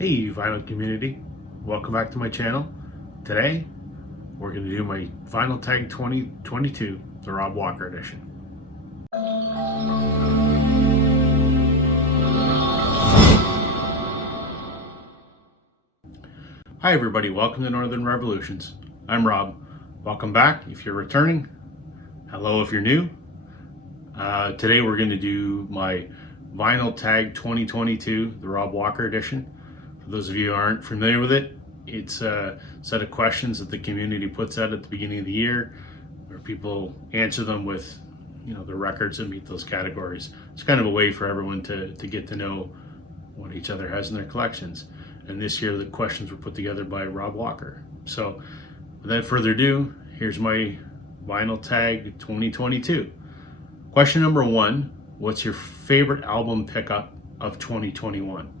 Hey vinyl community, welcome back to my channel. Today we're going to do my Vinyl Tag 2022, the Rob Walker edition. Hi everybody, welcome to Northern Revolutions. I'm Rob. Welcome back if you're returning. Hello if you're new. Today we're going to do my Vinyl Tag 2022, the Rob Walker edition. For those of you who aren't familiar with it, it's a set of questions that the community puts out at the beginning of the year, where people answer them with, the records that meet those categories. It's kind of a way for everyone to get to know what each other has in their collections. And this year the questions were put together by Rob Walker. So without further ado, here's my Vinyl Tag 2022. Question number one, what's your favorite album pickup of 2021?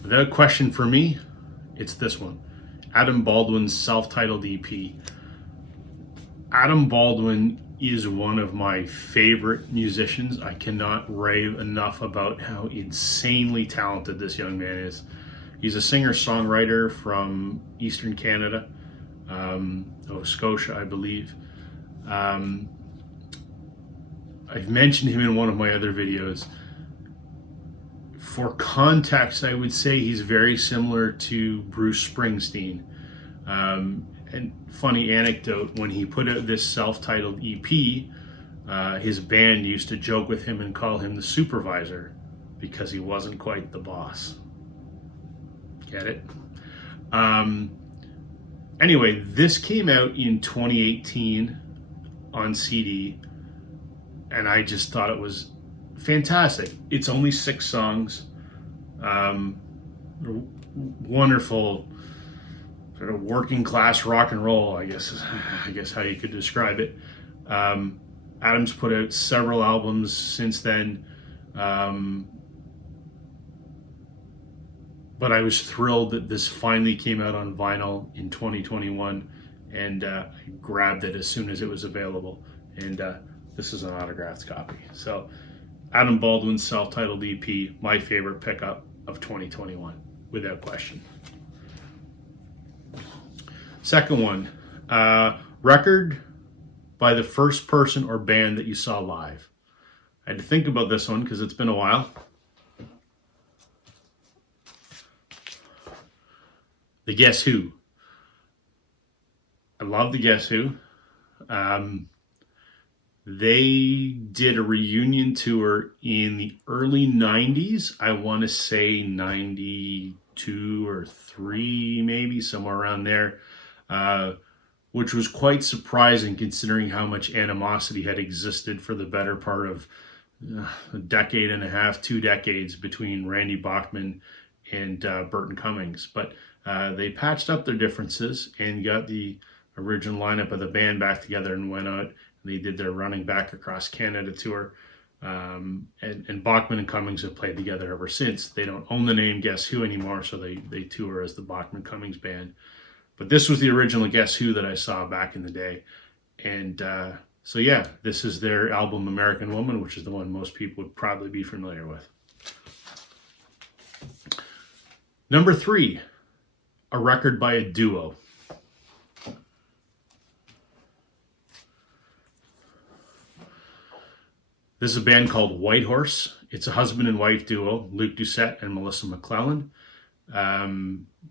Without question for me, it's this one. Adam Baldwin's self-titled EP. Adam Baldwin is one of my favorite musicians. I cannot rave enough about how insanely talented this young man is. He's a singer-songwriter from Eastern Canada, Nova Scotia, I believe. I've mentioned him in one of my other videos. For context, I would say he's very similar to Bruce Springsteen. And funny anecdote, when he put out this self-titled EP, his band used to joke with him and call him the supervisor because he wasn't quite the boss. Get it? Anyway, this came out in 2018 on CD, and I just thought it was fantastic. It's only 6 songs. Wonderful sort of working class rock and roll, I guess how you could describe it. Adam's put out several albums since then, but I was thrilled that this finally came out on vinyl in 2021, and I grabbed it as soon as it was available, and this is an autographed copy. So Adam Baldwin's self-titled EP, my favorite pickup of 2021, without question. Second one, record by the first person or band that you saw live. I had to think about this one because it's been a while. The Guess Who. I love the Guess Who. They did a reunion tour in the early 90s. I want to say 92 or 3, maybe, somewhere around there, which was quite surprising considering how much animosity had existed for the better part of a decade and a half, 2 decades between Randy Bachman and Burton Cummings. But they patched up their differences and got the original lineup of the band back together and went out. They did their Running Back Across Canada tour, and Bachman and Cummings have played together ever since. They don't own the name Guess Who anymore, so they tour as the Bachman Cummings band. But this was the original Guess Who that I saw back in the day. And so yeah, this is their album American Woman, which is the one most people would probably be familiar with. Number 3, a record by a duo. This is a band called Whitehorse. It's a husband and wife duo, Luke Doucette and Melissa McClellan.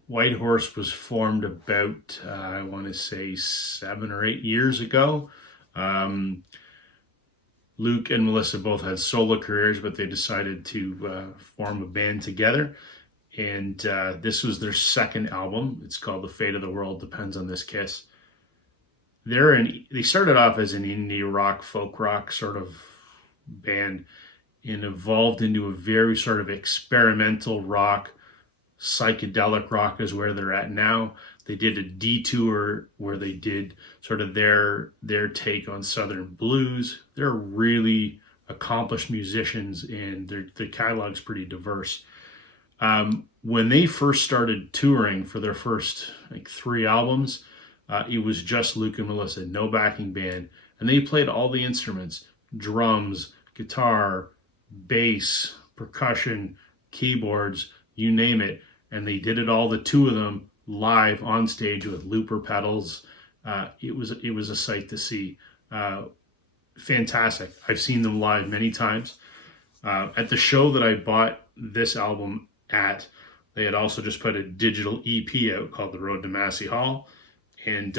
Whitehorse was formed about, I want to say 7 or 8 years ago. Luke and Melissa both had solo careers, but they decided to form a band together. And this was their second album. It's called The Fate of the World Depends on This Kiss. They started off as an indie rock, folk rock sort of band, and evolved into a very sort of experimental rock, psychedelic rock is where they're at now. They did a detour where they did sort of their take on Southern blues. They're really accomplished musicians, and their catalog's pretty diverse. When they first started touring for their first 3 albums, it was just Luke and Melissa, no backing band, and they played all the instruments: drums, guitar, bass, percussion, keyboards, you name it. And they did it all, the two of them, live on stage with looper pedals. It was a sight to see. Fantastic. I've seen them live many times. At the show that I bought this album at, they had also just put a digital EP out called The Road to Massey Hall, and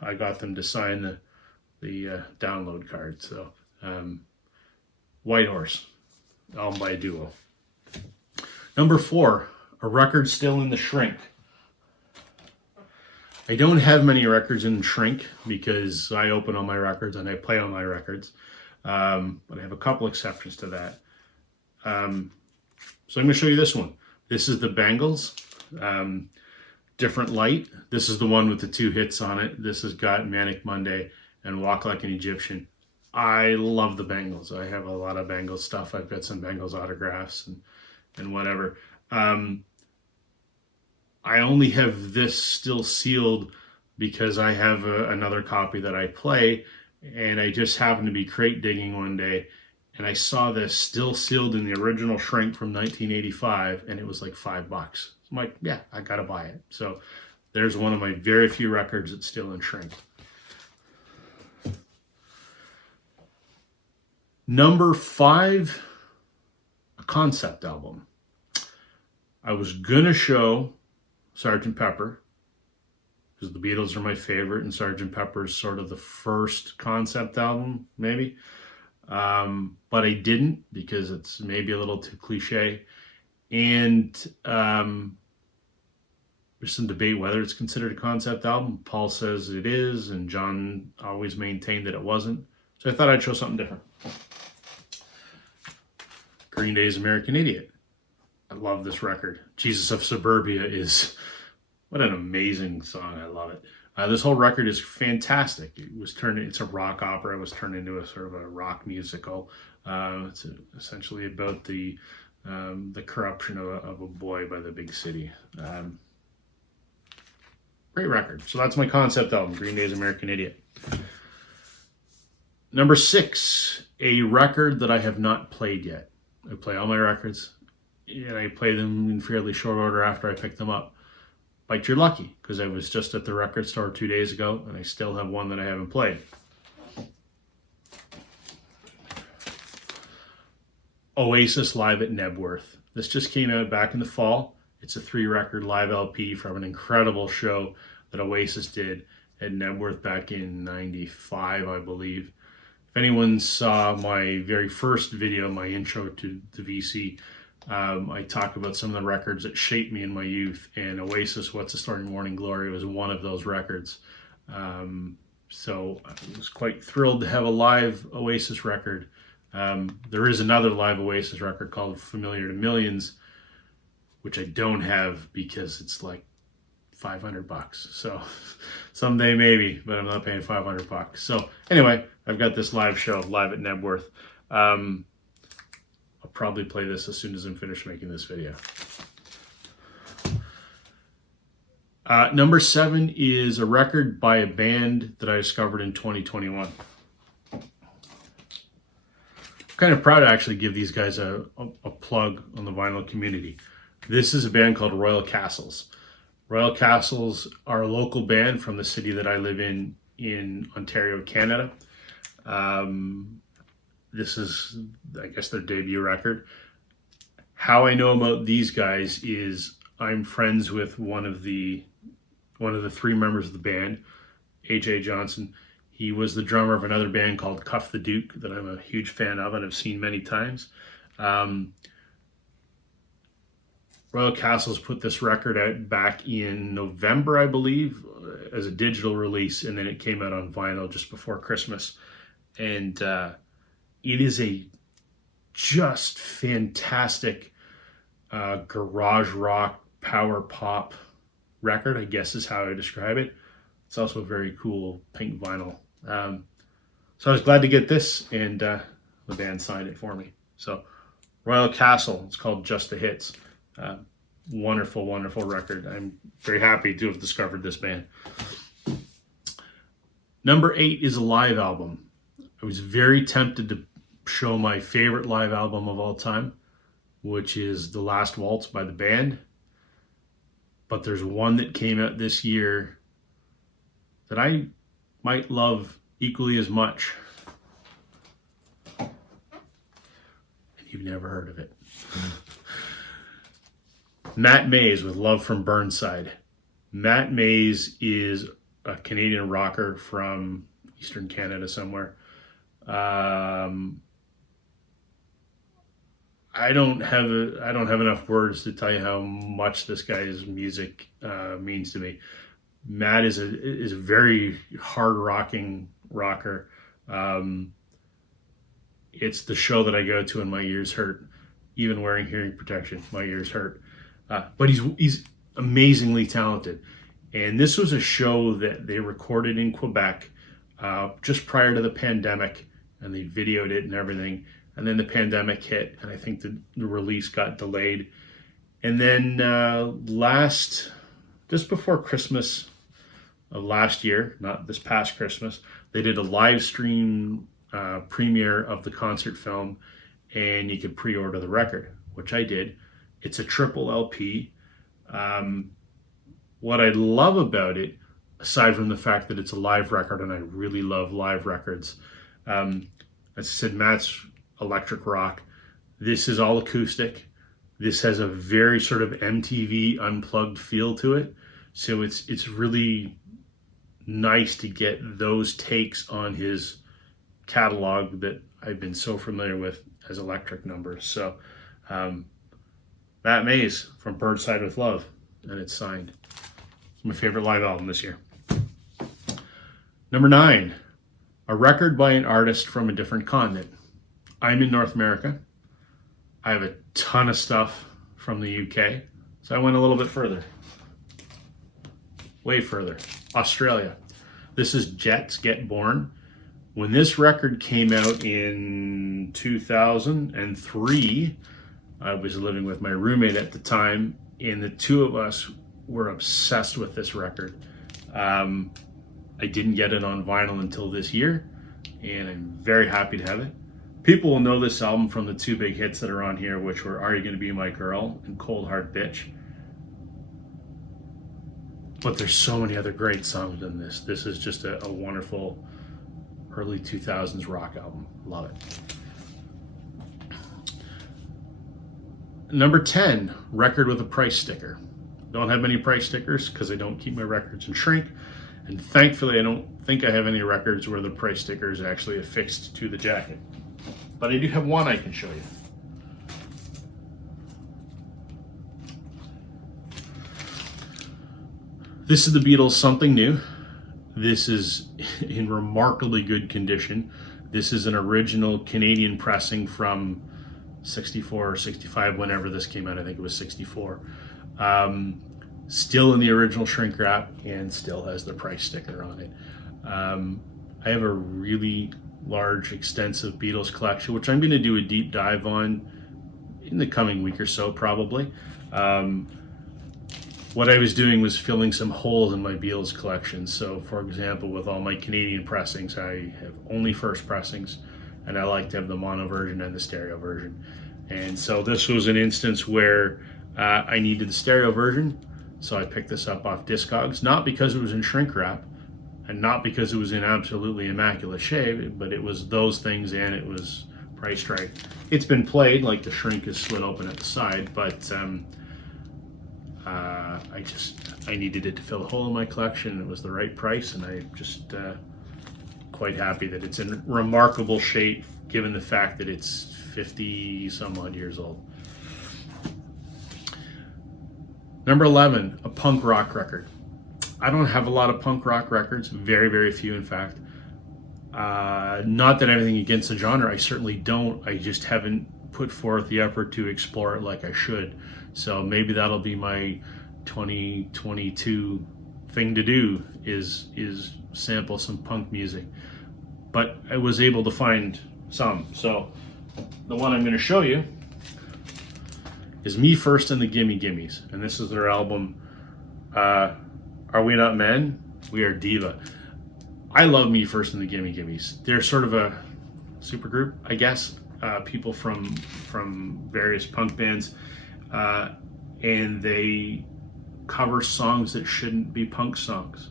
I got them to sign the download card. So, White Horse, album by a duo. Number 4, a record still in the shrink. I don't have many records in shrink because I open all my records and I play all my records. But I have a couple exceptions to that. So I'm going to show you this one. This is the Bangles, Different Light. This is the one with the 2 hits on it. This has got Manic Monday and Walk Like an Egyptian. I love the Bangles. I have a lot of Bangles stuff. I've got some Bangles autographs and whatever. I only have this still sealed because I have another copy that I play, and I just happened to be crate digging one day, and I saw this still sealed in the original shrink from 1985, and it was like $5. I'm like, yeah, I gotta buy it. So there's one of my very few records that's still in shrink. Number 5, a concept album. I was gonna show Sgt. Pepper, because the Beatles are my favorite, and Sgt. Pepper is sort of the first concept album, maybe. But I didn't, because it's maybe a little too cliche. And there's some debate whether it's considered a concept album. Paul says it is, and John always maintained that it wasn't. So I thought I'd show something different. Green Day's American Idiot. I love this record. Jesus of Suburbia is, what an amazing song. I love it. This whole record is fantastic. It's a rock opera. It was turned into a sort of a rock musical. It's essentially about the corruption of a boy by the big city. Great record. So that's my concept album, Green Day's American Idiot. Number 6, a record that I have not played yet. I play all my records, and I play them in fairly short order after I pick them up. Bite Your Lucky, because I was just at the record store 2 days ago, and I still have one that I haven't played. Oasis live at Nebworth. This just came out back in the fall. It's a 3-record live LP from an incredible show that Oasis did at Nebworth back in '95, I believe. If anyone saw my very first video, my intro to the VC, I talk about some of the records that shaped me in my youth, and Oasis, What's the Story, Morning Glory was one of those records. So I was quite thrilled to have a live Oasis record. There is another live Oasis record called Familiar to Millions, which I don't have because it's like $500. So someday maybe, but I'm not paying $500. So anyway, I've got this live show live at Nebworth. I'll probably play this as soon as I'm finished making this video. Number 7 is a record by a band that I discovered in 2021. I'm kind of proud to actually give these guys a plug on the vinyl community. This is a band called Royal Castles. Royal Castles are a local band from the city that I live in Ontario, Canada. This is, I guess, their debut record. How I know about these guys is I'm friends with one of the 3 members of the band, AJ Johnson. He was the drummer of another band called Cuff the Duke that I'm a huge fan of and have seen many times. Royal Castles put this record out back in November, I believe, as a digital release, and then it came out on vinyl just before Christmas. And it is a just fantastic garage rock, power pop record, I guess is how I describe it. It's also a very cool pink vinyl. So I was glad to get this, and the band signed it for me. So Royal Castle, it's called Just the Hits. Wonderful, wonderful record. I'm very happy to have discovered this band. Number 8 is a live album. I was very tempted to show my favorite live album of all time, which is The Last Waltz by the band. But there's one that came out this year that I might love equally as much. And you've never heard of it. Matt Mays with Love from Burnside. Matt Mays is a Canadian rocker from Eastern Canada somewhere. I don't have enough words to tell you how much this guy's music means to me. Matt is a very hard rocking rocker. It's the show that I go to and my ears hurt. Even wearing hearing protection, my ears hurt. But he's amazingly talented. And this was a show that they recorded in Quebec just prior to the pandemic, and they videoed it and everything. And then the pandemic hit, and I think the release got delayed. And then just before Christmas of last year, not this past Christmas, they did a live stream premiere of the concert film, and you could pre-order the record, which I did. It's a triple LP. What I love about it, aside from the fact that it's a live record, and I really love live records, as I said, Matt's electric rock. This is all acoustic. This has a very sort of MTV unplugged feel to it. So it's really nice to get those takes on his catalog that I've been so familiar with as electric numbers. So Matt Mays from Burnside with Love, and it's signed. It's my favorite live album this year. Number 9, a record by an artist from a different continent. I'm in North America. I have a ton of stuff from the UK, so I went a little bit further. Way further. Australia. This is Jets Get Born. When this record came out in 2003, I was living with my roommate at the time, and the two of us were obsessed with this record. I didn't get it on vinyl until this year, and I'm very happy to have it. People will know this album from the two big hits that are on here, which were Are You Gonna Be My Girl and Cold Hard Bitch. But there's so many other great songs in this. This is just a wonderful early 2000s rock album. Love it. Number 10, record with a price sticker. Don't have many price stickers because I don't keep my records in shrink. And thankfully, I don't think I have any records where the price sticker is actually affixed to the jacket. But I do have one I can show you. This is the Beatles' Something New. This is in remarkably good condition. This is an original Canadian pressing from 64 or 65, whenever this came out. I think it was 64. Still in the original shrink wrap and still has the price sticker on it. I have a really large, extensive Beatles collection, which I'm going to do a deep dive on in the coming week or so, probably. What I was doing was filling some holes in my Beatles collection. So, for example, with all my Canadian pressings, I have only first pressings, and I like to have the mono version and the stereo version. And so this was an instance where I needed the stereo version, so I picked this up off Discogs, not because it was in shrink wrap, and not because it was in absolutely immaculate shape, but it was those things and it was priced right. It's been played, like the shrink is split open at the side, but I needed it to fill a hole in my collection. It was the right price, and I'm just quite happy that it's in remarkable shape, given the fact that it's 50 some odd years old. Number 11, a punk rock record. I don't have a lot of punk rock records, very, very few in fact. Not that I have anything against the genre, I certainly don't. I just haven't put forth the effort to explore it like I should. So maybe that'll be my 2022 thing to do, is sample some punk music. But I was able to find some. So the one I'm going to show you is Me First and the Gimme Gimmes, and this is their album, Are We Not Men? We Are Diva. I love Me First and the Gimme Gimmes. They're sort of a supergroup, I guess. People from various punk bands, and they cover songs that shouldn't be punk songs.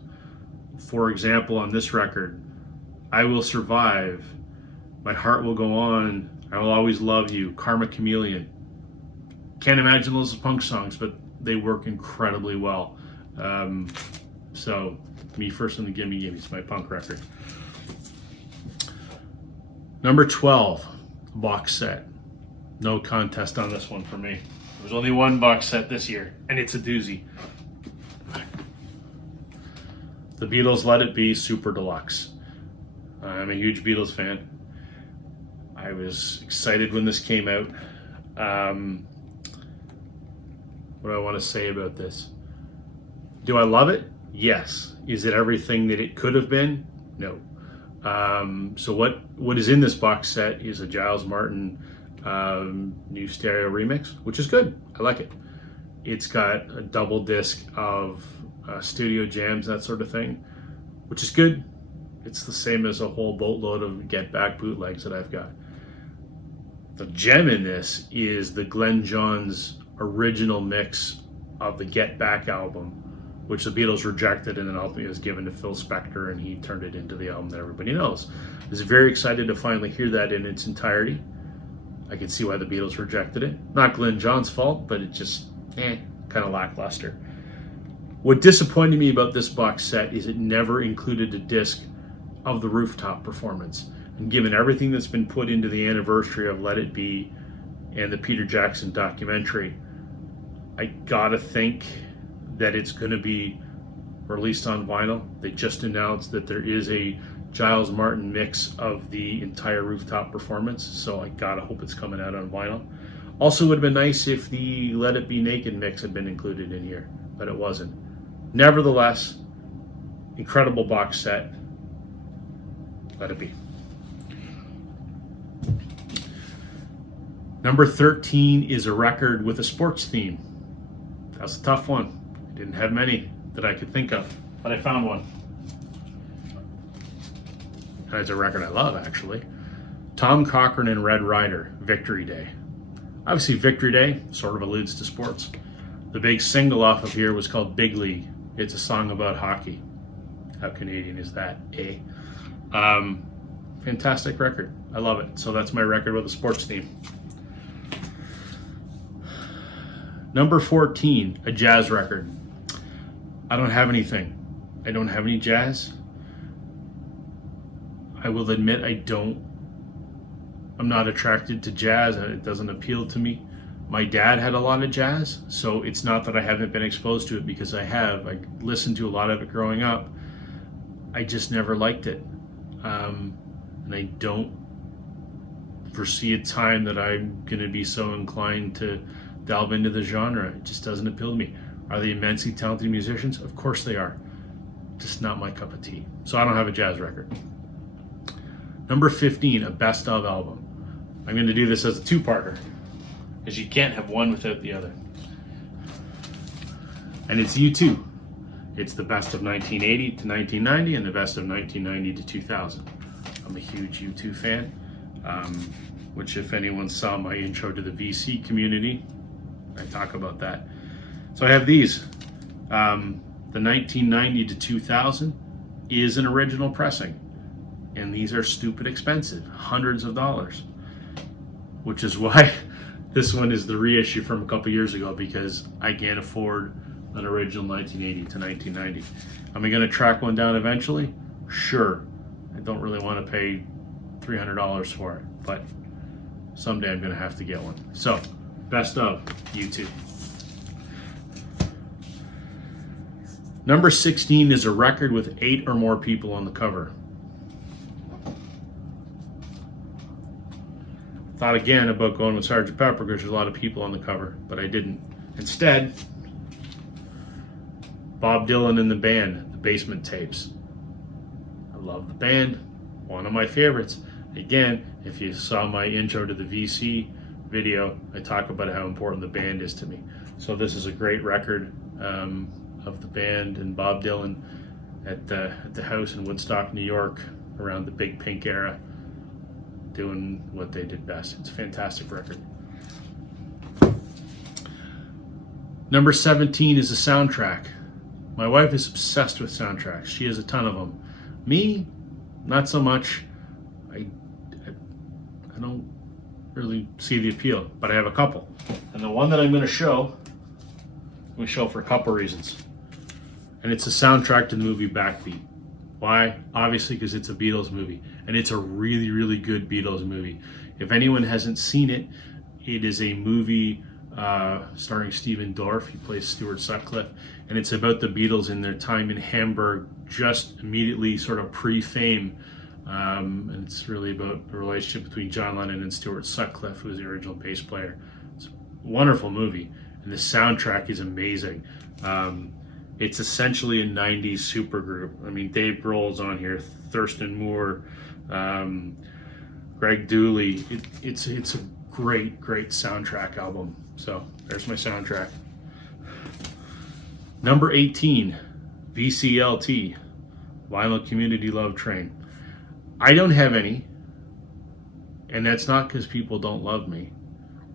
For example, on this record, I Will Survive, My Heart Will Go On, I Will Always Love You, Karma Chameleon. Can't imagine those as punk songs, but they work incredibly well. So, Me First and the Gimme Gimme's my punk record. Number 12, box set. No contest on this one for me. There's only one box set this year, and it's a doozy. The Beatles' Let It Be Super Deluxe. I'm a huge Beatles fan. I was excited when this came out. What do I want to say about this? Do I love it? Yes. Is it everything that it could have been? No. So what is in this box set is a Giles Martin new stereo remix, which is good. I like it. It's got a double disc of studio jams, that sort of thing, which is good. It's the same as a whole boatload of Get Back bootlegs that I've got. The gem in this is the Glenn Johns original mix of the Get Back album, which the Beatles rejected and then ultimately was given to Phil Spector, and he turned it into the album that everybody knows. I was very excited to finally hear that in its entirety. I can see why the Beatles rejected it. Not Glenn Johns' fault, but it just, kind of lackluster. What disappointed me about this box set is it never included a disc of the rooftop performance. And given everything that's been put into the anniversary of Let It Be and the Peter Jackson documentary, I gotta think that it's gonna be released on vinyl. They just announced that there is a Giles Martin mix of the entire rooftop performance, so I gotta hope it's coming out on vinyl. Also, it would have been nice if the Let It Be Naked mix had been included in here, but it wasn't. Nevertheless, incredible box set. Let it be. Number 13 is a record with a sports theme. That's a tough one. I didn't have many that I could think of, but I found one. It's a record I love, actually. Tom Cochrane and Red Ryder, Victory Day. Obviously, Victory Day sort of alludes to sports. The big single off of here was called Big League. It's a song about hockey. How Canadian is that, eh? Fantastic record. I love it. So that's my record with a sports theme. Number 14, a jazz record. I don't have anything. I don't have any jazz. I will admit I'm not attracted to jazz. It doesn't appeal to me. My dad had a lot of jazz, so it's not that I haven't been exposed to it, because I have. I listened to a lot of it growing up. I just never liked it. And I don't foresee a time that I'm going to be so inclined to delve into the genre. It just doesn't appeal to me. Are they immensely talented musicians? Of course they are. Just not my cup of tea. So I don't have a jazz record. Number 15, a best of album. I'm going to do this as a two-parter, because you can't have one without the other. And it's U2. It's the best of 1980 to 1990 and the best of 1990 to 2000. I'm a huge U2 fan, which if anyone saw my intro to the VC community, I talk about that. So I have these. The 1990 to 2000 is an original pressing, and these are stupid expensive, hundreds of dollars, which is why this one is the reissue from a couple years ago, because I can't afford an original 1980 to 1990. Am I going to track one down eventually? Sure. I don't really want to pay $300 for it, but someday I'm going to have to get one. So, best of U2. Number 16 is a record with 8 or more people on the cover. Thought again about going with Sgt. Pepper because there's a lot of people on the cover, but I didn't. Instead, Bob Dylan and the band, the Basement Tapes. I love the band, one of my favorites. Again, if you saw my intro to the VC video, I talk about how important the band is to me. So this is a great record of the band and Bob Dylan at the house in Woodstock, New York, around the Big Pink era. doing what they did best. It's a fantastic record. Number 17 is a soundtrack. My wife is obsessed with soundtracks. She has a ton of them. Me, not so much. I don't really see the appeal, but I have a couple. And the one that I'm going to show, for a couple reasons. And it's a soundtrack to the movie Backbeat. Why? Obviously because it's a Beatles movie. And it's a really, really good Beatles movie. If anyone hasn't seen it, it is a movie starring Stephen Dorff. He plays Stuart Sutcliffe. And it's about the Beatles in their time in Hamburg, just immediately sort of pre-fame. And it's really about the relationship between John Lennon and Stuart Sutcliffe, who was the original bass player. It's a wonderful movie. And the soundtrack is amazing. It's essentially a 90s supergroup. I mean, Dave Grohl's on here, Thurston Moore, Greg Dooley. It's a great soundtrack album. So there's my soundtrack. Number 18, VCLT, Vinyl Community Love Train. I don't have any, and that's not because people don't love me.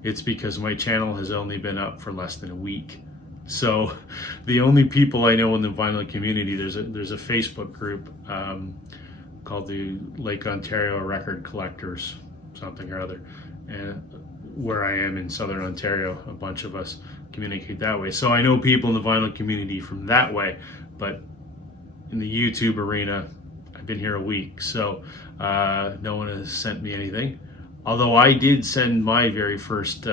It's because my channel has only been up for less than a week. So the only people I know in the vinyl community, there's a Facebook group called the Lake Ontario Record Collectors, something or other. And where I am in Southern Ontario, a bunch of us communicate that way. So I know people in the vinyl community from that way, but in the YouTube arena, I've been here a week, so no one has sent me anything. Although I did send my very first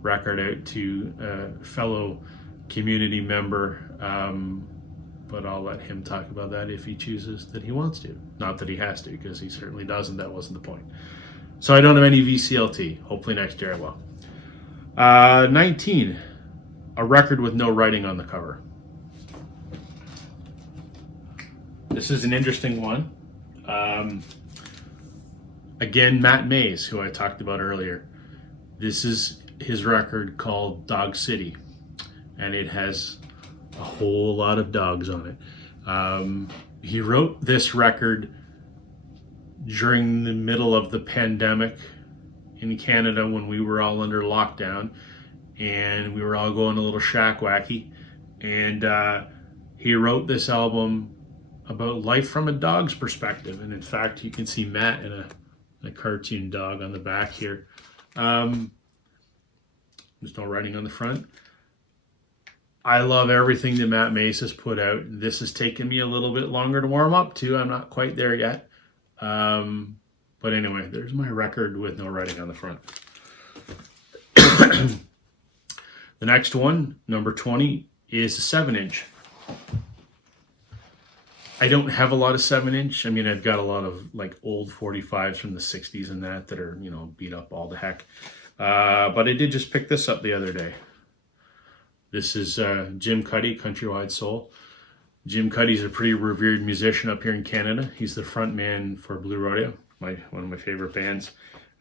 record out to a fellow community member, but I'll let him talk about that if he chooses that he wants to. Not that he has to, because he certainly doesn't. That wasn't the point. So I don't have any VCLT. Hopefully next year I will. 19, a record with no writing on the cover. This is an interesting one. Again, Matt Mays, who I talked about earlier. This is his record called Dog City, and it has a whole lot of dogs on it. He wrote this record during the middle of the pandemic in Canada when we were all under lockdown and we were all going a little shack wacky. And he wrote this album about life from a dog's perspective. And in fact, you can see Matt in a cartoon dog on the back here. There's no writing on the front. I love everything that Matt Mace has put out. This has taken me a little bit longer to warm up to. I'm not quite there yet. But anyway, there's my record with no writing on the front. The next one, number 20, is a 7-inch. I don't have a lot of 7-inch. I mean, I've got a lot of like old 45s from the 60s and that are, you know, beat up all the heck. But I did just pick this up the other day. This is Jim Cuddy, Countrywide Soul. Jim Cuddy's a pretty revered musician up here in Canada. He's the front man for Blue Rodeo, one of my favorite bands.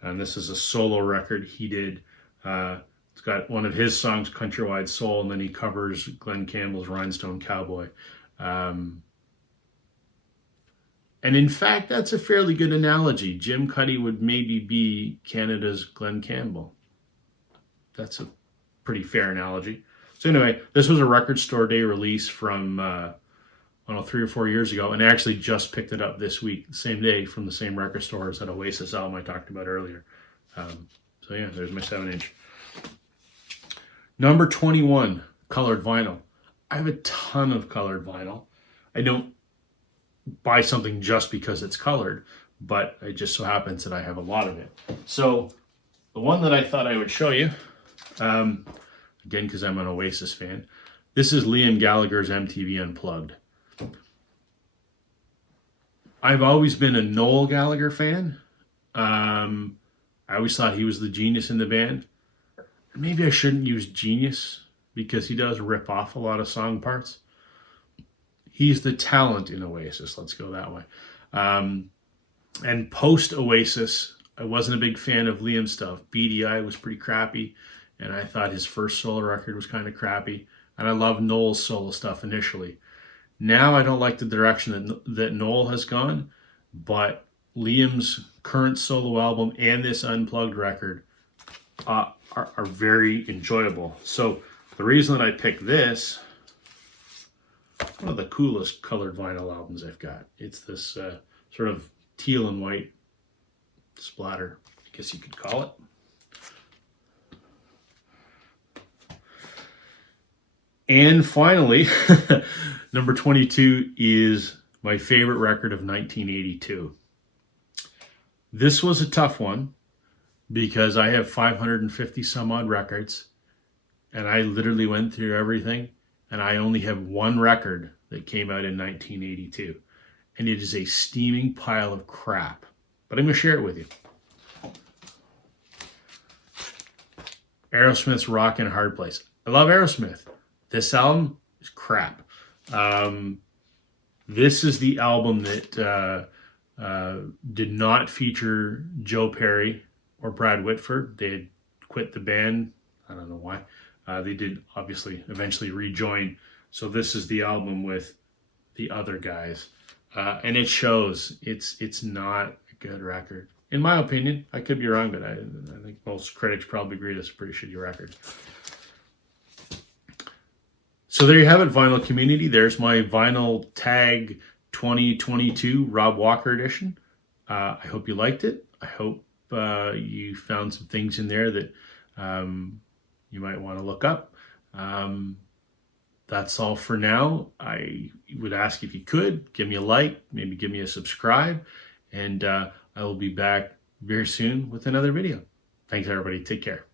And this is a solo record he did. It's got one of his songs, Countrywide Soul, and then he covers Glenn Campbell's Rhinestone Cowboy. And in fact, that's a fairly good analogy. Jim Cuddy would maybe be Canada's Glenn Campbell. That's a pretty fair analogy. So anyway, this was a record store day release from, 3 or 4 years ago, and I actually just picked it up this week, the same day, from the same record store as that Oasis album I talked about earlier. So yeah, there's my 7-inch. Number 21, colored vinyl. I have a ton of colored vinyl. I don't buy something just because it's colored, but it just so happens that I have a lot of it. So the one that I thought I would show you, again, because I'm an Oasis fan, this is Liam Gallagher's MTV Unplugged. I've always been a Noel Gallagher fan. I always thought he was the genius in the band. Maybe I shouldn't use genius because he does rip off a lot of song parts. He's the talent in Oasis, let's go that way. And post-Oasis, I wasn't a big fan of Liam's stuff. Beady Eye was pretty crappy, and I thought his first solo record was kind of crappy. And I loved Noel's solo stuff initially. Now I don't like the direction that Noel has gone, but Liam's current solo album and this unplugged record are very enjoyable. So the reason that I picked this, one of the coolest colored vinyl albums I've got. It's this sort of teal and white splatter, I guess you could call it. And finally, number 22 is my favorite record of 1982. This was a tough one because I have 550 some odd records, and I literally went through everything, and I only have one record that came out in 1982, and it is a steaming pile of crap, but I'm going to share it with you. Aerosmith's Rockin' Hard Place. I love Aerosmith. This album is crap. This is the album that did not feature Joe Perry or Brad Whitford. They had quit the band. I don't know why. They did obviously eventually rejoin. So this is the album with the other guys. And it shows. It's not a good record. In my opinion, I could be wrong, but I think most critics probably agree that's a pretty shitty record. So there you have it, Vinyl Community. There's my Vinyl Tag 2022 Rob Walker edition. I hope you liked it. I hope you found some things in there that you might want to look up. That's all for now. I would ask if you could, give me a like, maybe give me a subscribe, and I will be back very soon with another video. Thanks, everybody. Take care.